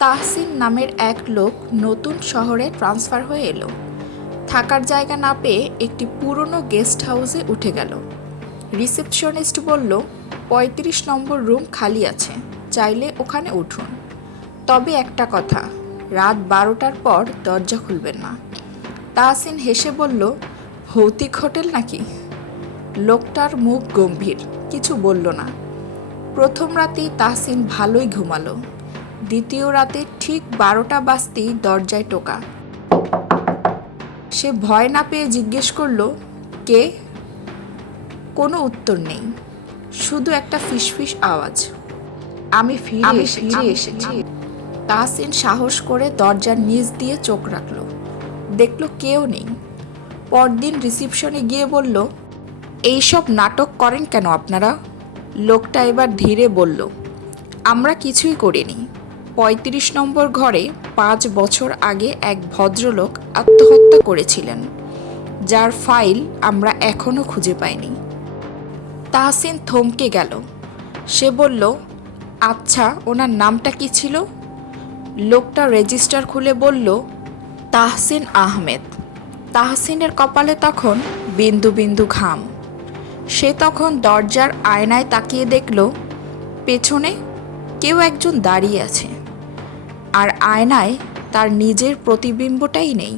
তাহসিন নামের এক লোক নতুন শহরে ট্রান্সফার হয়ে এলো। থাকার জায়গা না পেয়ে একটি পুরনো গেস্ট হাউসে উঠে গেল। রিসেপশনিস্ট বলল, ৩৫ নম্বর রুম খালি আছে, চাইলে ওখানে উঠুন। তবে একটা কথা, রাত ১২টার পর দরজা খুলবেন না। তাহসিন হেসে বলল, ভৌতিক হোটেল নাকি? লোকটার মুখ গম্ভীর, কিছু বলল না। প্রথম রাতেই তাহসিন ভালোই ঘুমালো। দ্বিতীয় রাতে ঠিক ১২টা বাজতেই দরজায় টোকা। সে ভয় না পেয়ে জিজ্ঞেস করল, কে? কোনো উত্তর নেই, শুধু একটা ফিসফিস আওয়াজ, আমি ফিরে এসেছি। তাহসিন সাহস করে দরজার নিচ দিয়ে চোখ রাখল। দেখল কেউ নেই। পরদিন রিসিপশনে গিয়ে বলল, এইসব নাটক করেন কেন আপনারা? লোকটা এবার ধীরে বলল, আমরা কিছুই করিনি। ৩৫ নম্বর ঘরে ৫ বছর আগে এক ভদ্রলোক আত্মহত্যা করেছিলেন, যার ফাইল আমরা এখনও খুঁজে পাইনি। তাহসিন থমকে গেল। সে বলল, আচ্ছা, ওনার নামটা কি ছিল? লোকটা রেজিস্টার খুলে বলল, তাহসিন আহমেদ। তাহসিনের কপালে তখন বিন্দু বিন্দু ঘাম। সে তখন দরজার আয়নায় তাকিয়ে দেখল, পেছনে কেউ একজন দাঁড়িয়ে আছে, আর আয়নায় তার নিজের প্রতিবিম্বটাই নেই।